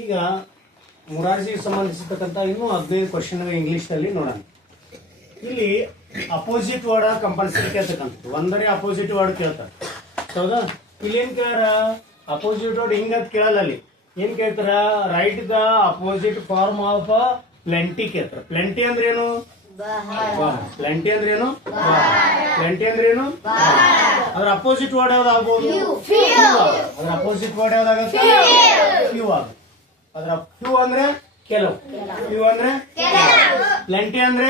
ಈಗ ಮುರಾರ್ಜಿಗೆ ಸಂಬಂಧಿಸಿರ್ತಕ್ಕಂಥ ಇನ್ನೂ 15 question English ನಲ್ಲಿ ನೋಡೋಣ. ಇಲ್ಲಿ ಅಪೋಸಿಟ್ ವರ್ಡ್ ಕಂಪಲ್ಸರಿ ಕೇಳ್ತಕ್ಕಂಥ ಒಂದನೇ ಅಪೋಸಿಟ್ ವರ್ಡ್ ಕೇಳ್ತಾರೆ. ಹೌದಾ? ಇಲ್ಲಿ ಏನ್ ಕೇಳ್ಯಾರ? ಅಪೋಸಿಟ್ ವರ್ಡ್ ಹಿಂಗಂತ ಕೇಳಲ್ಲ. ಅಲ್ಲಿ ಏನ್ ಕೇಳ್ತಾರ? Write the opposite form of plenty ಕೇಳ್ತಾರ. ಪ್ಲೆಂಟಿ ಅಂದ್ರೆ ಏನು? ಪ್ಲೆಂಟಿ ಅಂದ್ರೆ ಏನು? ಪ್ಲೆಂಟಿ ಅಂದ್ರೆ ಏನು? ಅದ್ರ ಅಪೋಸಿಟ್ ವರ್ಡ್ ಯಾವ್ದು ಆಗ್ಬೋದು? ಅದ್ರ ಅಪೋಸಿಟ್ ವರ್ಡ್ ಯಾವ್ದಾಗತ್ತೆ? ಫ್ಯೂ ಆಗುತ್ತೆ. ಅದ್ರ ಫ್ಯೂ ಅಂದ್ರೆ ಕೆಲವು, ಫ್ಯೂ ಅಂದ್ರೆ ಪ್ಲೆಂಟಿ ಅಂದ್ರೆ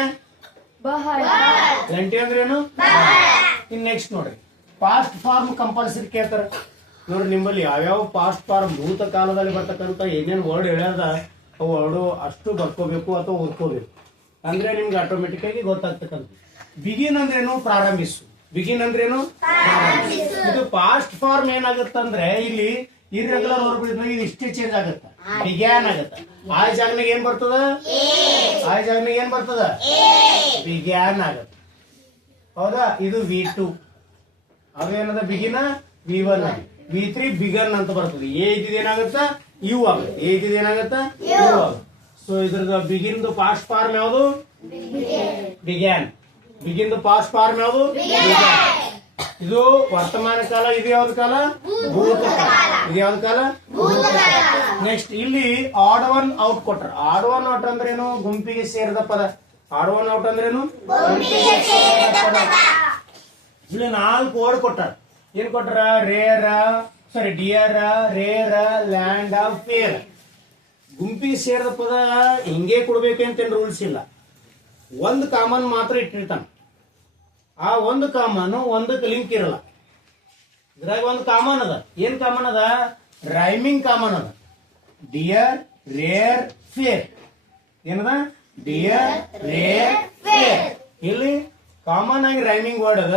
ಪ್ಲೆಂಟಿ ಅಂದ್ರೆ ಏನು? ಇನ್ ನೆಕ್ಸ್ಟ್ ನೋಡ್ರಿ, ಪಾಸ್ಟ್ ಫಾರ್ಮ್ ಕಂಪಲ್ಸರಿ ಕೇಳ್ತಾರ. ನೋಡ್ರಿ ನಿಮ್ಮಲ್ಲಿ ಯಾವ್ಯಾವ ಪಾಸ್ಟ್ ಫಾರ್ಮ್ ಭೂತ ಕಾಲದಲ್ಲಿ ಬರ್ತಕ್ಕಂಥ ಏನೇನು ವರ್ಡ್ ಹೇಳ್ಯಾದ ಅವು ವರ್ಡು ಅಷ್ಟು ಬರ್ಕೋಬೇಕು ಅಥವಾ ಓದ್ಕೋಬೇಕು. ಅಂದ್ರೆ ನಿಮ್ಗೆ ಆಟೋಮೆಟಿಕ್ ಆಗಿ ಗೊತ್ತಾಗ್ತಕ್ಕಂಥ. ಬಿಗಿನ್ ಅಂದ್ರೇನು? ಪ್ರಾರಂಭಿಸು. ಬಿಗಿನ್ ಅಂದ್ರೇನು? ಇದು ಪಾಸ್ಟ್ ಫಾರ್ಮ್ ಏನಾಗುತ್ತಂದ್ರೆ ಇಲ್ಲಿ ಇರ್ರೆಗ್ಯುಲರ್ ವರ್ಬ್ ಇದ್ದಾಗ ಇದು ಇಷ್ಟೇ ಚೇಂಜ್ ಆಗುತ್ತೆ, ಬಿಗ್ಯಾನ್ ಆಗುತ್ತೆ. ಆ ಜಾಗನಾಗ ಏನ್ ಬರ್ತದ? ಆ ಜಾಗನಾಗ ಏನ್ ಬರ್ತದ? ಬಿಗ್ಯಾನ್ ಆಗತ್ತೆ. ಹೌದಾ? ಇದು V2. ಅವೇನದ? ಬಿಗಿನ V1, V3 ಬಿಗನ್ ಅಂತ ಬರ್ತದೆ. ಎ ಇದ್ದಿದ್ ಏನಾಗುತ್ತ? ಯು ಆಗುತ್ತೆ. ಎ ಇದ್ದಿದ್ ಏನಾಗುತ್ತ? ಯು ಆಗುತ್ತೆ. ಸೊ ಇದ್ರದ್ದು ಬಿಗಿನ್ ಪಾಸ್ಟ್ ಫಾರ್ಮ್ ಯಾವುದು? ಬಿಗ್ಯಾನ್. ಬಿಗಿನ್ ಪಾಸ್ಟ್ ಫಾರ್ಮ್ ಯಾವುದು? ಇದು ವರ್ತಮಾನ ಕಾಲ. ಇದು ಯಾವ್ದು ಕಾಲ? ಭೂತಕಾಲ. ಇದು ಯಾವ್ದು ಕಾಲ? ಭೂತಕಾಲ. ನೆಕ್ಸ್ಟ್ ಇಲ್ಲಿ ಆಡ್ ಒನ್ ಔಟ್ ಕೊಟ್ರ. ಆಡ್ ಒನ್ ಔಟ್ ಅಂದ್ರೆ ಏನು? ಗುಂಪಿಗೆ ಸೇರಿದ ಪದ. ಆಡ್ ಒನ್ ಔಟ್ ಅಂದ್ರೆ ಏನು? ಗುಂಪಿಗೆ ಸೇರಿದ ಪದ. ಇಲ್ಲಿ 4 ವರ್ಡ್ ಕೊಟ್ಟಾರ. ಏನ್ ಕೊಟ್ರ? Rare, sorry dear, rare, land, fair. ಗುಂಪಿಗೆ ಸೇರಿದ ಪದ ಹಿಂಗೆ ಕೊಡ್ಬೇಕಂತೇನು ರೂಲ್ಸ್ ಇಲ್ಲ. ಒಂದು ಕಾಮನ್ ಮಾತ್ರ ಇಟ್ಟಿರ್ತಾನ. ಆ ಒಂದು ಕಾಮನ್ ಒಂದಕ್ಕೆ ಲಿಂಕ್ ಇರಲ್ಲ. ಇದ್ರಾಗ ಒಂದು ಕಾಮನ್ ಅದ. ಏನ್ ಕಾಮನ್ ಅದ? ರೈಮಿಂಗ್ ಕಾಮನ್ ಅದ. Dear, rare, fair. ಏನದ? Dear, rare, fair. ಇಲ್ಲಿ ಕಾಮನ್ ಆಗಿ ರೈಮಿಂಗ್ ವರ್ಡ್ ಅದ,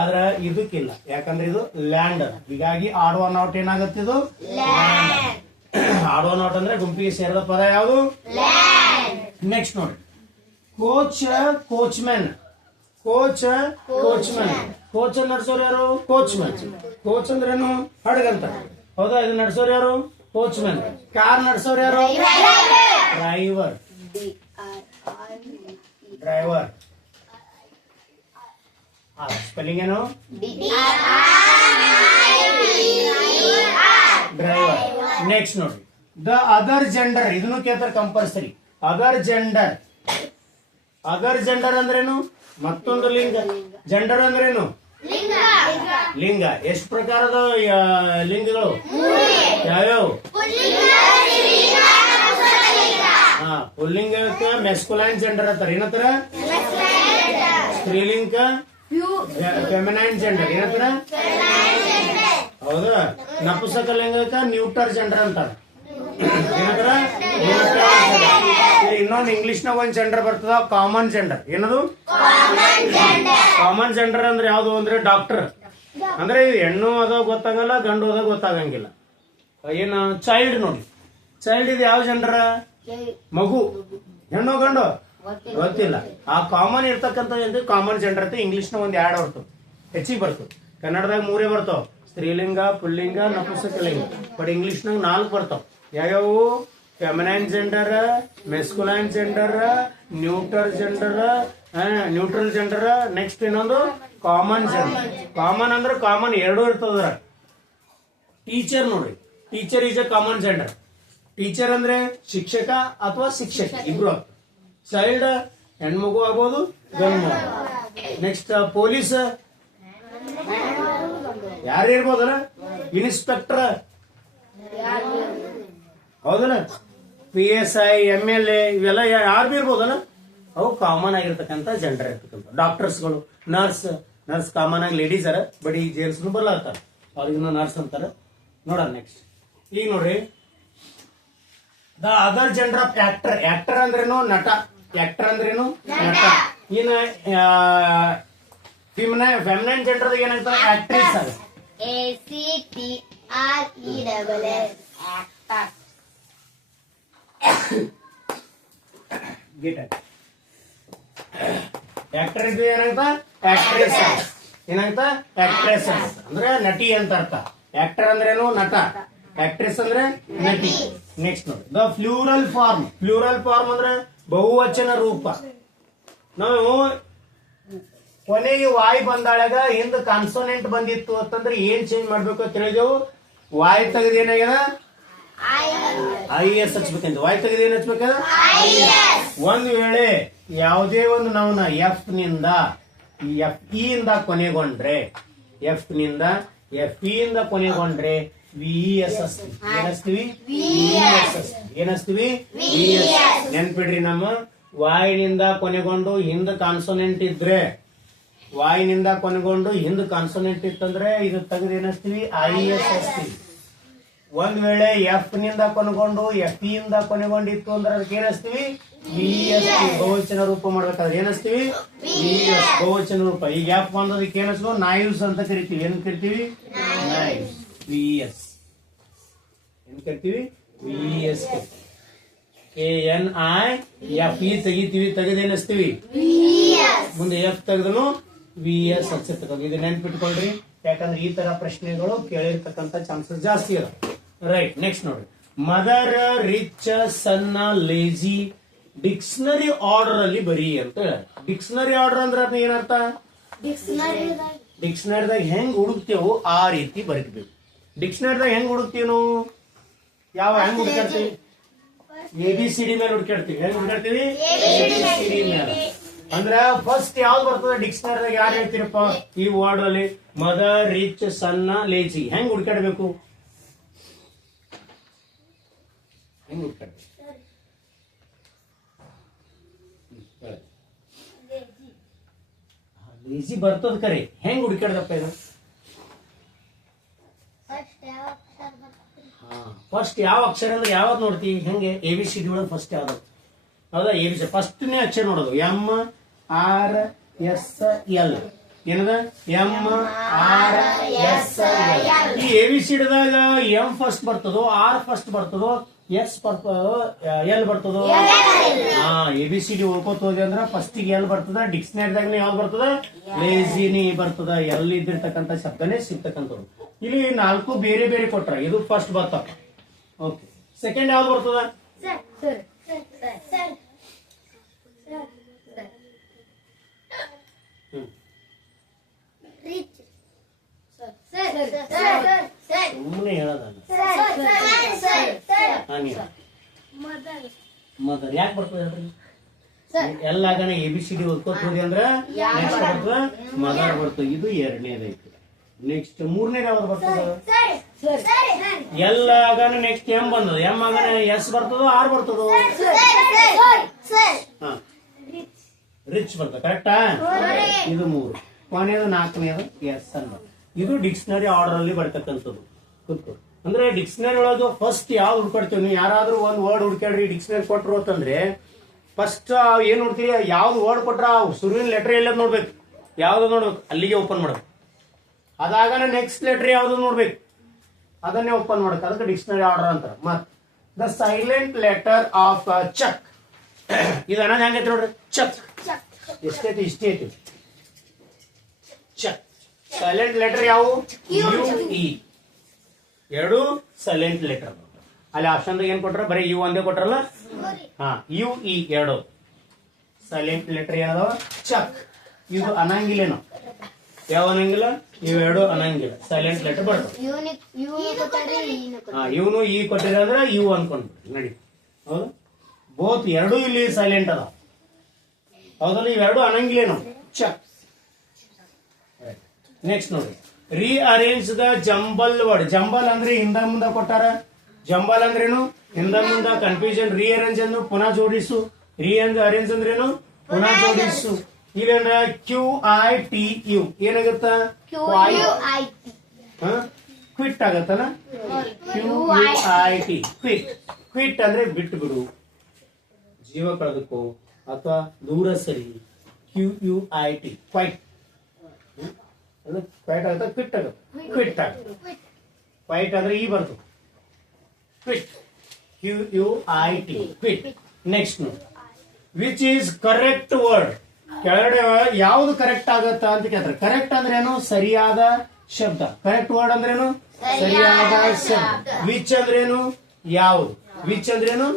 ಆದ್ರ ಇದಕ್ಕಿಲ್ಲ. ಯಾಕಂದ್ರೆ ಇದು ಲ್ಯಾಂಡ್ ಅದ. ಹೀಗಾಗಿ ಆಡ್ ಒನ್ ಔಟ್ ಏನಾಗುತ್ತೆ? ಇದು ಆಡ್ ಒನ್ ಔಟ್ ಅಂದ್ರೆ ಗುಂಪಿಗೆ ಸೇರಿದ ಪದ ಯಾವುದು? ನೆಕ್ಸ್ಟ್ ನೋಡಿ, coach, coachmen. Coach, coachmen. Coach ನಡೆಸೋರು ಯಾರು? ಕೋಚ್ಮೆನ್. ಕೋಚ್ ಅಂದ್ರೇನು? ಹಡಗಂತ. ಹೌದಾ? ಇದು ನಡೆಸೋರು ಯಾರು? ಕೋಚ್ಮೆನ್. ಕಾರ್ ನಡೆಸೋರು ಯಾರು? ಡ್ರೈವರ್. ಡ್ರೈವರ್. ಸ್ಪೆಲ್ಲಿಂಗ್ ಏನು? ಡ್ರೈವರ್. ನೆಕ್ಸ್ಟ್ ನೋಡಿ, ದ ಅದರ್ ಜೆಂಡರ್. ಇದನ್ನು ಕೇಳ್ತಾರೆ compulsory. Other gender. Other gender ಅಂದ್ರೇನು? ಮತ್ತೊಂದು ಲಿಂಗ. ಜೆಂಡರ್ ಅಂದ್ರೇನು? ಲಿಂಗ. ಎಷ್ಟು ಪ್ರಕಾರದ ಲಿಂಗಗಳು? ಯಾವ್ಯಾವ? ಪುಲ್ಲಿಂಗಕ್ಕೆ ಮೆಸ್ಕುಲೈನ್ ಜೆಂಡರ್ ಅಂತಾರೆ. ಏನಂತಾರ? ಸ್ತ್ರೀಲಿಂಗ ಫೆಮಿನೈನ್ ಜೆಂಡರ್. ಏನಂತಾರ? ಹೌದಾ? ನಪುಸಕ ಲಿಂಗಕ್ಕ ನ್ಯೂಟರ್ ಜೆಂಡರ್ ಅಂತಾರ. ಏನಂತಾರ? ಇನ್ನೊಂದು ಇಂಗ್ಲಿಷ್ ನಾಗ ಒಂದ್ ಜೆಂಡರ್ ಬರ್ತದ, ಕಾಮನ್ ಜೆಂಡರ್. ಏನದು? ಕಾಮನ್ ಜೆಂಡರ್ ಅಂದ್ರೆ ಯಾವ್ದು ಅಂದ್ರೆ ಡಾಕ್ಟರ್. ಅಂದ್ರೆ ಹೆಣ್ಣು ಅದ ಗೊತ್ತಾಗಲ್ಲ, ಗಂಡು ಅದ ಗೊತ್ತಾಗಂಗಿಲ್ಲ. ಏನ? ಚೈಲ್ಡ್ ನೋಡಿ. ಚೈಲ್ಡ್ ಇದು ಯಾವ ಜೆಂಡರ್? ಮಗು. ಹೆಣ್ಣು ಗಂಡು ಗೊತ್ತಿಲ್ಲ. ಆ ಕಾಮನ್ ಇರ್ತಕ್ಕಂಥ ಕಾಮನ್ ಜೆಂಡರ್ ಅಂತ ಇಂಗ್ಲಿಷ್ ನ ಒಂದ್ 2 ಬರ್ತವೆ, ಹೆಚ್ಚಿಗೆ ಬರ್ತವೆ. ಕನ್ನಡದಾಗ 3 ಬರ್ತಾವ, ಸ್ತ್ರೀಲಿಂಗ, ಪುಲ್ಲಿಂಗ, ನಪುಂಸಕಲಿಂಗ. ಬಟ್ ಇಂಗ್ಲಿಷ್ ನಾಗ 4 ಬರ್ತಾವ. ಯಾವ್ಯಾವು? Feminine gender, masculine gender, neuter gender, neutral gender. Next ಇನ್ನೊಂದು ಕಾಮನ್ ಜೆಂಡರ್. ಕಾಮನ್ ಅಂದ್ರೆ ಕಾಮನ್ 2 ಇರ್ತದ. ಟೀಚರ್ ನೋಡ್ರಿ. Teacher is a common gender. Teacher ಅಂದ್ರೆ ಶಿಕ್ಷಕ ಅಥವಾ ಶಿಕ್ಷಕ ಇಬ್ರು. ಚೈಲ್ಡ್ ಹೆಣ್ಮಗು ಆಗ್ಬೋದು, ಗಂಡು ಮಗು. ನೆಕ್ಸ್ಟ್ ಪೊಲೀಸ್ ಯಾರು ಇರ್ಬೋದಲ್ಲ? ಇನ್ಸ್ಪೆಕ್ಟರ್. ಹೌದಲ್ಲ? PSI, MLA ಇವೆಲ್ಲ ಯಾರು ಬಿ ಇರ್ಬೋದಲ್ಲ? ಅವು ಕಾಮನ್ ಆಗಿರ್ತಕ್ಕಂಥ ಜೆಂಡರ್ ಇರ್ತಕ್ಕಂಥ. ಡಾಕ್ಟರ್ಸ್ಗಳು, ನರ್ಸ್. ನರ್ಸ್ ಕಾಮನ್ ಆಗಿ ಲೇಡೀಸ್ ಅರ, ಬಟ್ ಈ ಜೇಂಟ್ಸ್ ಬರ್ಲಾಗ್ತಾರ, ಅವ್ರಿಗಿನ್ನ ನರ್ಸ್ ಅಂತಾರ. ನೋಡೋಣ ನೆಕ್ಸ್ಟ್. ಈಗ ನೋಡ್ರಿ, the other gender of actor. Actor ಅಂದ್ರೇನು? ನಟ. ಆಕ್ಟರ್ ಅಂದ್ರೇನು? ನಟ. ಇನ್ನ ಫೆಮಿನೈನ್ ಜೆಂಡರ್ ಏನಾಗ್ತದೆ? ಆಕ್ಟ್ರೆಸ್ ಆಗ. ಆಕ್ಟರ್ ಇದು ಏನಾಗ್ತಾ? ಆಕ್ಟ್ರೆಸ್. ಏನಾಗ್ತಾ? ಆಕ್ಟ್ರೆಸ್ ಅಂದ್ರೆ ನಟಿ ಅಂತ ಅರ್ಥ. ಆಕ್ಟರ್ ಅಂದ್ರೇನು? ನಟ. ಆಕ್ಟ್ರೆಸ್ ಅಂದ್ರೆ ನಟಿ. ನೆಕ್ಸ್ಟ್ ನೋಡಿ the plural form. Plural form ಅಂದ್ರೆ ಬಹುವಚನ ರೂಪ. ನಾವು ಕೊನೆಗೆ ವಾಯ್ ಬಂದಾಳಾಗ ಹಿಂದ ಕಾನ್ಸೋನೆಂಟ್ ಬಂದಿತ್ತು ಅಂತಂದ್ರೆ ಏನ್ ಚೇಂಜ್ ಮಾಡ್ಬೇಕು ಅಂತ ಹೇಳಿದೆವು. ವಾಯ್ ತೆಗೆದು ಏನಾಗ್ಯದ IS ಹಚ್ಬೇಕಂತ. ವಾಯ್ ತೆಗೆದು ಏನ್ ಹಚ್ಬೇಕದ ಒಂದ್ ವೇಳೆ ಯಾವುದೇ ಒಂದು ನಾವ್ನ ಎಫ್ ನಿಂದ FE ಇಂದ ಕೊನೆಗೊಂಡ್ರೆ, ಎಫ್ ನಿಂದ FE ಇಂದ ಕೊನೆಗೊಂಡ್ರೆ VES ಏನಿಸ್ತೀವಿ, ಏನಿಸ್ತೀವಿ ನೆನ್ಪಿಡ್ರಿ. ನಮ್ಮ ವಾಯ್ನಿಂದ ಕೊನೆಗೊಂಡು ಹಿಂದ ಕಾನ್ಸೋನೆಂಟ್ ಇದ್ರೆ, ವಾಯ್ನಿಂದ ಕೊನೆಗೊಂಡು ಹಿಂದ ಕಾನ್ಸೋನೆಂಟ್ ಇತ್ತಂದ್ರೆ ಇದು ತೆಗೆದು ಏನಿಸ್ತೀವಿ IS ಹಚ್ತೀವಿ. ಒಂದ್ ವೇಳೆ ಎಫ್ ನಿಂದ ಕೊನೆಗೊಂಡು FE ಇಂದ ಕೊನೆಗೊಂಡಿತ್ತು ಅಂದ್ರೆ ಅದಕ್ಕೆ ಏನಿಸ್ತೀವಿ VES. ಬಹುವಚನ ರೂಪ ಮಾಡ್ಬೇಕಾದ್ರೆ ಏನಿಸ್ತೀವಿ VES ಬಹುವಚನ ರೂಪ. ಈಗ ಎಫ್ ಬಂದದಕ್ಕೆ ಏನಿಸ್ತೀವಿ ನೈವ್ಸ್ ಅಂತ ಕರಿತೀವಿ. ಏನ್ ಕರಿತೀವಿ ನೈವ್ಸ್ VES. ಏನ್ ಕರಿತೀವಿ VES. KNIFE ತೆಗಿತೀವಿ, ತೆಗೆದೇನಿಸ್ತೀವಿ ಮುಂದೆ ಎಫ್ ತೆಗೆದನು VES ಹಚ್ಚತಕ್ಕ. ಇದು ನೆನ್ಪಿಟ್ಕೊಳ್ರಿ, ಯಾಕಂದ್ರೆ ಈ ತರ ಪ್ರಶ್ನೆಗಳು ಕೇಳಿರ್ತಕ್ಕಂಥ ಚಾನ್ಸಸ್ ಜಾಸ್ತಿ ಇದಾವೆ. ರೈಟ್. ನೆಕ್ಸ್ಟ್ ನೋಡ್ರಿ mother, rich, son, lazy dictionary order ಅಲ್ಲಿ ಬರಿ ಅಂತ ಹೇಳ. ಡಿಕ್ಷನರಿ ಆರ್ಡರ್ ಅಂದ್ರೆ ಅದ್ ಏನರ್ಥ? ಡಿಕ್ಷನರಿದಾಗ ಹೆಂಗ್ ಹುಡುಕ್ತೇವು ಆ ರೀತಿ ಬರೀಬೇಕು. ಡಿಕ್ಷನರಿದಾಗ ಹೆಂಗ್ ಹುಡುಕ್ತೀವಿ ನಾವು? ಹೆಂಗ್ ಹುಡುಕಾಡ್ತೀವಿ? ABCD ಮೇಲೆ ಹುಡುಕಾಡ್ತೀವಿ. ಹೆಂಗ್ ಹುಡುಕಾಡ್ತೀವಿ? ABCD ಮೇಲೆ. ಅಂದ್ರ ಫಸ್ಟ್ ಯಾವ್ದು ಬರ್ತದೆ ಡಿಕ್ಷನರಿದಾಗ? ಯಾರು ಹೇಳ್ತೀರಪ್ಪ ಈ ವರ್ಡ್ ಅಲ್ಲಿ? Mother, rich, son, lazy. ಹೆಂಗ್ ಹುಡುಕಾಡ್ಬೇಕು? ಹೆಂಗ್ ಹುಡುಕಾಡ್ಬೇಕು? ಲೇಜಿ ಬರ್ತದ ಕರೆ, ಹೆಂಗ್ ಹುಡುಕಾಡ್ದಪ್ಪ ಇದು? ಫಸ್ಟ್ ಯಾವ ಅಕ್ಷರ ಅಂದ್ರೆ ಯಾವ್ದು ನೋಡ್ತೀವಿ? ಹೆಂಗೆ ABCD ಒಳಗೆ ಫಸ್ಟ್ ಯಾವ್ದು? ಹೌದಾ? ABC ಫಸ್ಟ್ನೇ ಅಕ್ಷರ ನೋಡೋದು. MRSL. ಏನದ? MRSL. ಈ ABCDದಾಗ M ಫಸ್ಟ್ ಬರ್ತದೋ, R ಫಸ್ಟ್ ಬರ್ತದೋ, S L ಬರ್ತದೋ? ABCD ಓದ್ಕೋತ ಹೋಗಿ ಅಂದ್ರ ಫಸ್ಟ್ L ಬರ್ತದ. ಡಿಕ್ಷನರಿದಾಗ ಯಾವ್ದು ಬರ್ತದ? ಲೇಜಿನಿ ಬರ್ತದ. ಎಲ್ ಇದ್ದಿರ್ತಕ್ಕಂಥ ಶಬ್ದನೇ ಸಿಗ್ತಕ್ಕಂಥದ್ದು. ಇಲ್ಲಿ 4 ಬೇರೆ ಬೇರೆ ಕೊಟ್ರ, ಇದು ಫಸ್ಟ್ ಬರ್ತಪ್ಪ. ಓಕೆ, ಸೆಕೆಂಡ್ ಯಾವ್ದು ಬರ್ತದ? ಸುಮ್ಮನೆ ಹೇಳೋದಲ್ಲ. ಮದರ್ ಯಾಕೆ ಬರ್ತದೆ ಹೇಳ್ರಿ? ಎಲ್ಲಾಗನ ABCD ಓದ್ಕೋತ ಹೋಗಿ ಅಂದ್ರ ನೆಕ್ಸ್ಟ್ ಬರ್ತದ ಮದರ್ ಬರ್ತದೆ. ಇದು ಎರಡನೇದೈತಿ. ನೆಕ್ಸ್ಟ್ ಮೂರನೇದು ಯಾವ್ದು ಬರ್ತದ? ಎಲ್ಲಾಗನ ನೆಕ್ಸ್ಟ್ M ಬಂದದ. M ಆಗನ S ಬರ್ತದೋ R ಬರ್ತದೋ? ರಿಚ್ ಬರ್ತದ. ಕರೆಕ್ಟಾ? ಇದು 3. ಕೊನೆಯದು 4ನೇದು S ಅನ್ನ. ಇದು ಡಿಕ್ಷನರಿ ಆರ್ಡರ್ ಅಲ್ಲಿ ಬರ್ತಕ್ಕಂಥದ್ದು. ಅಂದ್ರೆ ಡಿಕ್ಷನರಿ ಒಳಗೆ ಫಸ್ಟ್ ಯಾವ್ದು ಹುಡ್ಕೊಡ್ತೀವಿ? ನೀವು ಯಾರಾದ್ರೂ ಒಂದ್ ವರ್ಡ್ ಹುಡ್ಕಾಡ್ರಿ ಡಿಕ್ಷನರಿ ಕೊಟ್ರು ಅಂತಂದ್ರೆ ಫಸ್ಟ್ ಏನ್ ನೋಡ್ತೀವಿ? ಯಾವ್ದು ವರ್ಡ್ ಕೊಟ್ರ ಶುರುವಿನ ಲೆಟರ್ ಎಲ್ಲ ನೋಡ್ಬೇಕು. ಯಾವ್ದು ನೋಡ್ಬೇಕು ಅಲ್ಲಿಗೆ ಓಪನ್ ಮಾಡ್ಬೇಕು. ಅದಾಗನ ನೆಕ್ಸ್ಟ್ ಲೆಟರ್ ಯಾವ್ದು ನೋಡ್ಬೇಕು, ಅದನ್ನೇ ಓಪನ್ ಮಾಡ್ಬೇಕು. ಅದಕ್ಕೆ ಡಿಕ್ಷನರಿ ಆರ್ಡರ್ ಅಂತಾರೆ. ಮತ್ the silent letter of cheque. ಇದು ಅನ್ನೋದು ಹೆಂಗೈತಿ ನೋಡ್ರಿ? ಚಕ್ ಎಷ್ಟೈತಿ? ಇಷ್ಟೇ ಐತಿ ಚಕ್. ಸೈಲೆಂಟ್ ಲೆಟರ್ ಯಾವ? UE. ಎರಡು ಸೈಲೆಂಟ್ ಲೆಟರ್. ಅಲ್ಲಿ ಆಪ್ಷನ್ ಏನ್ ಕೊಟ್ರ? ಬರೀ U ಒಂದೇ ಕೊಟ್ರಲ್ಲ. UE ಎರಡು ಸೈಲೆಂಟ್ ಲೆಟರ್ ಏನದಾವ? ಚಕ್. ಇದು ಅನ್ನಂಗಿಲ್ಲೇನು? ಯಾವ ಅನ್ನಂಗಿಲ್ಲ? ಇವೆರಡು ಅನ್ನಂಗಿಲ್ಲ. ಸೈಲೆಂಟ್ ಲೆಟರ್ ಬರ್ತದೆ. ಇವನು ಈ ಕೊಟ್ಟಿದ್ರೆ ಅಂದ್ರೆ U ಅನ್ಕೊಂಡ್ಬಿಡ್ರಿ ನಡಿ. ಹೌದು, ಬೋತ್ ಎರಡು ಇಲ್ಲಿ ಸೈಲೆಂಟ್ ಅದ. ಹೌದಲ್ಲ? ಇವೆರಡು ಅನ್ನಂಗಿಲ್ಲೇನು? ಚಕ್. ನೆಕ್ಸ್ಟ್ ನೋಡಿ rearrange the jumble word. Jumble ಅಂದ್ರೆ ಹಿಂದ ಮುಂದ ಕೊಟ್ಟಾರ. ಜಂಬಲ್ ಅಂದ್ರೇನು? ಹಿಂದ ಮುಂದ ಕನ್ಫ್ಯೂಷನ್. ರೀಅರೇಂಜ್ ಅಂದ್ರೆ ಪುನಃ ಜೋಡಿಸು. ಅರೇಂಜ್ ಅಂದ್ರೇನು? ಪುನಃ ಜೋಡಿಸು. ಇಲ್ಲೇಂದ್ರ QITU ಏನಾಗತ್ತ? ಕ್ವಿಟ್ ಆಗತ್ತಲ್ಲ. QUIT quit. ಕ್ವಿಟ್ ಅಂದ್ರೆ ಬಿಟ್ಟು ಬಿಡು, ಜೀವ ಕಳೆದಕ್ಕೋ ಅಥವಾ ದೂರ ಸರಿ. QUIT quite. ಕ್ವೈಟ್ ಆಗುತ್ತೆ, ಕ್ವಿಟ್ ಆಗುತ್ತೆ. ಕ್ವಿಟ್ ಆಗುತ್ತೆ. ಕ್ವೈಟ್ ಅಂದ್ರೆ ಈ ಬರ್ತದೆ ಕ್ವಿಟ್. QUIT quit. ನೆಕ್ಸ್ಟ್ ನೋಡಿ ವಿಚ್ ಈಸ್ ಕರೆಕ್ಟ್ ವರ್ಡ್. ಕೆಳಗಡೆ ಯಾವ್ದು ಕರೆಕ್ಟ್ ಆಗತ್ತ ಅಂತ ಕೇಳ್ತಾರೆ. ಕರೆಕ್ಟ್ ಅಂದ್ರೆ ಏನು? ಸರಿಯಾದ ಶಬ್ದ. ಕರೆಕ್ಟ್ ವರ್ಡ್ ಅಂದ್ರೇನು? ಸರಿಯಾದ ಶಬ್ದ. ವಿಚ್ ಅಂದ್ರೇನು? ಯಾವುದು. ವಿಚ್ ಅಂದ್ರೇನು?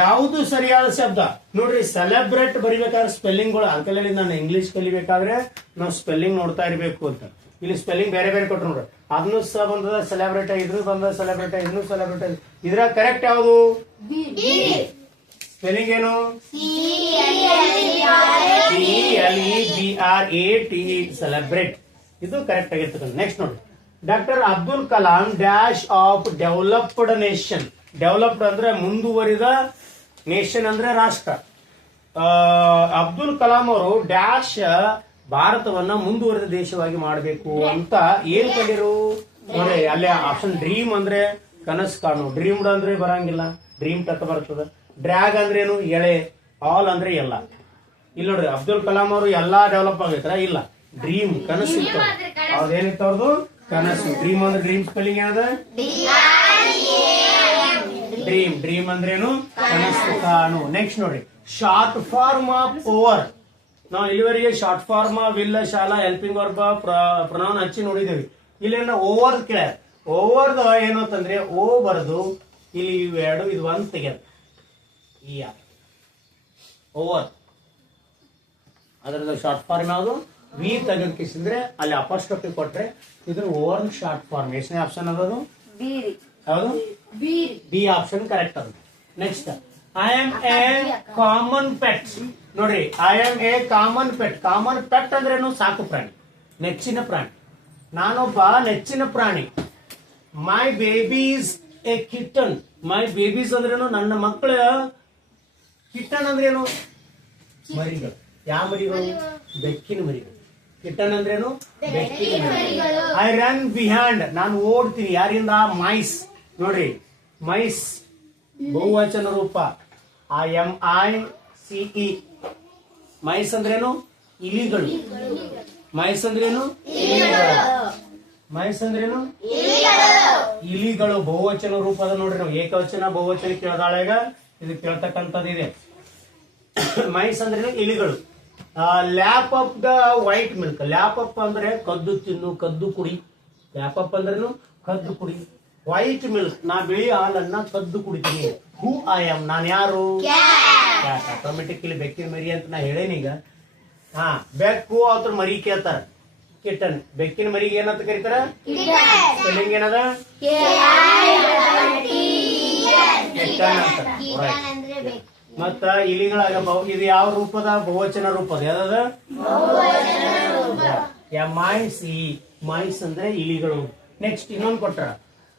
ಯಾವುದು ಸರಿಯಾದ ಶಬ್ದ. ನೋಡ್ರಿ, ಸೆಲೆಬ್ರೇಟ್ ಬರಿಬೇಕಾದ್ರೆ ಸ್ಪೆಲ್ಲಿಂಗ್ಗಳು ಅದಕ್ಕೆಲ್ಲ ನಾನು ಇಂಗ್ಲಿಷ್ ಕಲಿಬೇಕಾದ್ರೆ ನಾವು ಸ್ಪೆಲ್ಲಿಂಗ್ ನೋಡ್ತಾ ಇರ್ಬೇಕು ಅಂತ. ಇಲ್ಲಿ ಸ್ಪೆಲ್ಲಿಂಗ್ ಬೇರೆ ಬೇರೆ ಕೊಟ್ರು ನೋಡ್ರಿ. ಅದನ್ನು ಸಹ ಬಂದದ ಸೆಲೆಬ್ರೇಟ್, ಇದ್ರೂ ಬಂದ ಸೆಲೆಬ್ರೇಟ್, ಇದನ್ನು ಸೆಲೆಬ್ರೇಟ್. ಇದ್ರ ಕರೆಕ್ಟ್ ಯಾವುದು? ಸ್ಪೆಲ್ಲಿಂಗ್ ಏನು? CLEBRATE celebrate. ಇದು ಕರೆಕ್ಟ್ ಆಗಿರ್ತದೆ. ನೆಕ್ಸ್ಟ್ ನೋಡಿ, doctor Abdul Kalam dash of developed nation. Developed ಅಂದ್ರೆ ಮುಂದುವರಿದ, ನೇಷನ್ ಅಂದ್ರೆ ರಾಷ್ಟ್ರ. ಅಬ್ದುಲ್ ಕಲಾಂ ಅವರು ಡ್ಯಾಶ್ ಭಾರತವನ್ನ ಮುಂದುವರಿದ ದೇಶವಾಗಿ ಮಾಡಬೇಕು ಅಂತ ಏನ್ ಕಂಡಿರು ನೋಡಿ. ಅಲ್ಲಿ ಆಪ್ಷನ್ ಡ್ರೀಮ್ ಅಂದ್ರೆ ಕನಸು ಕಾಣು, ಡ್ರೀಮ್ಡ್ ಅಂದ್ರೆ ಬರಂಗಿಲ್ಲ, ಡ್ರೀಮ್ ತಕ್ಕ ಬರ್ತದ. ಡ್ರ್ಯಾಗ್ ಅಂದ್ರೇನು? ಎಳೆ. ಆಲ್ ಅಂದ್ರೆ ಎಲ್ಲ. ಇಲ್ಲಿ ನೋಡ್ರಿ, ಅಬ್ದುಲ್ ಕಲಾಂ ಅವರು ಎಲ್ಲಾ ಡೆವಲಪ್ ಆಗೈತ್ರ? ಇಲ್ಲ, ಡ್ರೀಮ್ ಕನಸು ಇತ್ತು ಅವ್ರದ್ದೇನಿತ್ತು, ಅವ್ರದ್ದು ಕನಸು. ಡ್ರೀಮ್ ಅಂದ್ರೆ ಡ್ರೀಮ್ ಸ್ಪೆಲ್ಲಿಂಗ್ ಏನದ? ಡ್ರೀಮ್. ಡ್ರೀಮ್ ಅಂದ್ರೇನು? ಕನಸು ಕಾಣು. ನೆಕ್ಸ್ಟ್ ನೋಡ್ರಿ, ಶಾರ್ಟ್ ಫಾರ್ಮ್ ಆಫ್ ಓವರ್. ನಾವು ಇಲ್ಲಿವರೆಗೆ ಶಾರ್ಟ್ ಫಾರ್ಮ್ ವಿಲ್, ಶಾಲಾ, ಹೆಲ್ಪಿಂಗ್ ವರ್ಬ್, ಪ್ರನೌನ್ ಹಚ್ಚಿ ನೋಡಿದೇವಿ. ಇಲ್ಲಿ ಓವರ್ ಕೇಳ. ಓವರ್ ಏನು ಅಂತಂದ್ರೆ ಓ ಬರೆದು ಇಲ್ಲಿ ಇವೆರಡು ಇದು ಒಂದ್ ತೆಗೆದ ಓವರ್. ಅದರದ ಶಾರ್ಟ್ ಫಾರ್ಮ್ ಯಾವುದು? ವಿ ತೆಗೆದ್ರೆ ಅಲ್ಲಿ ಅಪಸ್ಟ್ರಫಿ ಕೊಟ್ರೆ ಇದ್ರ ಓವರ್ ಶಾರ್ಟ್ ಫಾರ್ಮ್. ಎಷ್ಟನೇ ಆಪ್ಷನ್ ಅದದು? ಯಾವುದು? ಬಿ ಆಪ್ಷನ್ ಕರೆಕ್ಟ್ ಅದು. Next, I am a common pet. ನೋಡ್ರಿ, I am a common pet. Common pet ಅಂದ್ರೇನು? ಸಾಕು ಪ್ರಾಣಿ, ನೆಚ್ಚಿನ ಪ್ರಾಣಿ. ನಾನೊಬ್ಬ ನೆಚ್ಚಿನ ಪ್ರಾಣಿ. My babies a kitten. My babies ಅಂದ್ರೇನು? ನನ್ನ ಮಕ್ಕಳ. ಕಿಟನ್ ಅಂದ್ರೇನು? ಮರಿಗಳು. ಯಾವ ಮರಿಗಳು? ಬೆಕ್ಕಿನ ಮರಿಗಳು. ಕಿಟನ್ ಅಂದ್ರೇನು? ಬೆಕ್ಕಿನ ಮರಿಗಳು. I run behind. ನಾನು ಓಡ್ತೀನಿ. ಯಾರಿಂದ? ಮೈಸ್. ನೋಡ್ರಿ, ಮೈಸ್ ಬಹುವಚನ ರೂಪ. MICE. ಮೈಸ್ ಅಂದ್ರೇನು? ಇಲಿಗಳು. ಮೈಸ್ ಅಂದ್ರೇನು? ಮೈಸ್ ಅಂದ್ರೇನು? ಇಲಿಗಳು. ಬಹುವಚನ ರೂಪದ. ನೋಡ್ರಿ, ನಾವು ಏಕವಚನ ಬಹುವಚನ ಕೇಳ್ದಾಳಾಗ ಇದು ಕೇಳ್ತಕ್ಕಂಥದ್ದಿದೆ. ಮೈಸ್ ಅಂದ್ರೇನು? ಇಲಿಗಳು. Lap up the white milk. Lap up ಅಂದ್ರೆ ಕದ್ದು ತಿನ್ನು, ಕದ್ದು ಕುಡಿ. ಲ್ಯಾಪ್ ಅಪ್ ಅಂದ್ರೇನು? ಕದ್ದು ಕುಡಿ. ವೈಟ್ ಮಿಲ್ಕ್, ನಾ ಬಿಳಿ ಹಾಲನ್ನ ಕದ್ದು ಕುಡಿತೀನಿ. ಹೂ ಐ ಆಮ್, ನಾನು ಯಾರು? ಆಟೋಮೆಟಿಕ್ಲಿ ಬೆಕ್ಕಿನ ಮರಿ ಅಂತ ನಾ ಹೇಳೇನೀಗ. ಬೆಕ್ಕು ಅವ್ರ ಮರಿ ಕೇಳ್ತಾರ ಕಿಟನ್. ಬೆಕ್ಕಿನ ಮರಿಗೆ ಏನಂತ ಕರೀತಾರ? ಸ್ಪೆಲ್ಲಿಂಗ್ ಏನದ? ಕಿಟನ್ ಅಂತ. ಮತ್ತ ಇಲಿಗಳಾಗ ಇದು ಯಾವ ರೂಪದ? ಬಹುವಚನ ರೂಪದ. ಯಾವ್ದದ? MICE. ಮೈಸ್ ಅಂದ್ರೆ ಇಲಿಗಳು. ನೆಕ್ಸ್ಟ್ ಇನ್ನೊಂದು ಕೊಟ್ರ,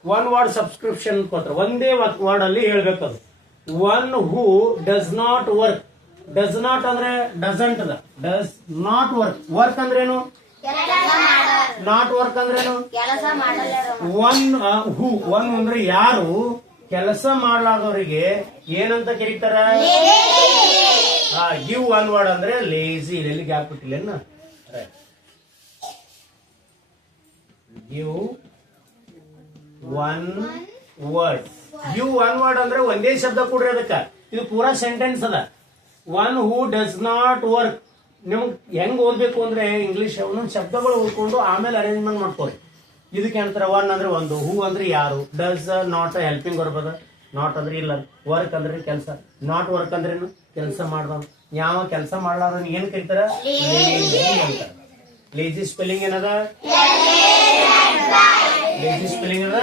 ಒನ್ ವರ್ಡ್ ಸಬ್ಸ್ಕ್ರಿಪ್ಷನ್ ಕೊಟ್ರ. ಒಂದೇ ವರ್ಡ್ ಅಲ್ಲಿ ಹೇಳ್ಬೇಕದು. One who does not work. Does not ಅಂದ್ರೆ ಡಸಂಟ್ ಅದ. Does not work. ವರ್ಕ್ ಅಂದ್ರೇನು? ನಾಟ್ ವರ್ಕ್ ಅಂದ್ರೇನು? One who. ಒನ್ ಅಂದ್ರೆ ಯಾರು ಕೆಲಸ ಮಾಡ್ಲಾರ್ದವರಿಗೆ ಏನಂತ ಕರೀತಾರ? ಗಿವ್ ಒನ್ ವರ್ಡ್ ಅಂದ್ರೆ ಲೇಜಿ. ಎಲ್ಲಿಗೆ ಹಾಕ್ಬಿಟ್ಟಿಲ್ಲ? Give one word. Give one word ಅಂದ್ರೆ ಒಂದೇ ಶಬ್ದ ಕೊಡ್ರಿ ಅದಕ್ಕ. ಇದು ಪೂರಾ ಸೆಂಟೆನ್ಸ್ ಅದ. One who does not work. ನಿಮ್ಗೆ ಹೆಂಗ್ ಓದ್ಬೇಕು ಅಂದ್ರೆ ಇಂಗ್ಲಿಷ್ ಒಂದೊಂದು ಶಬ್ದಗಳು ಓದ್ಕೊಂಡು ಆಮೇಲೆ ಅರೇಂಜ್ಮೆಂಟ್ ಮಾಡ್ಕೋರಿ. ಇದಕ್ಕೆ ಏನಂತಾರೆ? ಒನ್ ಅಂದ್ರೆ ಒಂದು, ಹೂ ಅಂದ್ರೆ ಯಾರು, does not helping verb. Not ಅಂದ್ರೆ ಇಲ್ಲ, ವರ್ಕ್ ಅಂದ್ರೆ ಕೆಲಸ. ನಾಟ್ ವರ್ಕ್ ಅಂದ್ರೆ ಕೆಲಸ ಮಾಡ್ದವ್. ಯಾವ ಕೆಲಸ ಮಾಡ್ಲಾರ ಏನ್ ಕರೀತಾರ? ಲೇಜಿ. ಸ್ಪೆಲ್ಲಿಂಗ್ ಏನದ? ಲೇಜಿ ಸ್ಪೆಲ್ಲಿಂಗ್ ಅದ.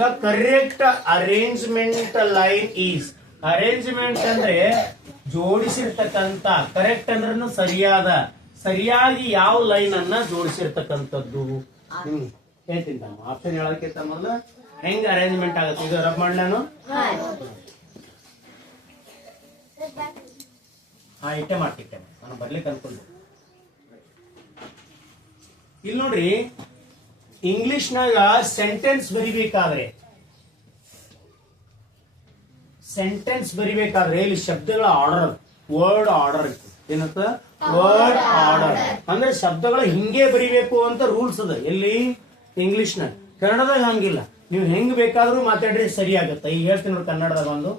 The correct arrangement line is. Arrangement ಅಂದ್ರೆ ಜೋಡಿಸಿರ್ತಕ್ಕಂಥ. ಕರೆಕ್ಟ್ ಅಂದ್ರೆ ಸರಿಯಾದ, ಸರಿಯಾಗಿ ಯಾವ ಲೈನ್ ಅನ್ನ ಜೋಡಿಸಿರ್ತಕ್ಕಂಥದ್ದು. ಹೇಳ್ತೀನಿ ಆಪ್ಷನ್ ಹೇಳಕ್ಕಿಂತ ಮೊದಲು ಹೆಂಗ್ ಅರೇಂಜ್ಮೆಂಟ್ ಆಗುತ್ತೆ ಇದು ರಬ್ ಮಾಡಿ ನಾನು. ಇಟ್ಟೆ ಮಾಡ್ತಿಟ್ಟೆ ನಾನು ಬರ್ಲಿಕ್ಕೆ ಅನ್ಕೊಂಡು. ಇಲ್ಲಿ ನೋಡ್ರಿ, ಇಂಗ್ಲಿಷ್ನಾಗ ಸೆಂಟೆನ್ಸ್ ಬರಿಬೇಕಾದ್ರೆ ಇಲ್ಲಿ ಶಬ್ದಗಳ ಆರ್ಡರ್, ವರ್ಡ್ ಆರ್ಡರ್ ಏನಂತ? ವರ್ಡ್ ಆರ್ಡರ್ ಅಂದ್ರೆ ಶಬ್ದಗಳು ಹಿಂಗೆ ಬರಿಬೇಕು ಅಂತ ರೂಲ್ಸ್ ಅದ. ಎಲ್ಲಿ? ಇಂಗ್ಲಿಷ್ನ. ಕನ್ನಡದಾಗ ಹಂಗಿಲ್ಲ. ನೀವು ಹೆಂಗ್ ಬೇಕಾದ್ರೂ ಮಾತಾಡ್ರಿ ಸರಿ ಆಗತ್ತ. ಈಗ ಹೇಳ್ತೀನಿ ನೋಡಿ, ಕನ್ನಡದಾಗ ಒಂದು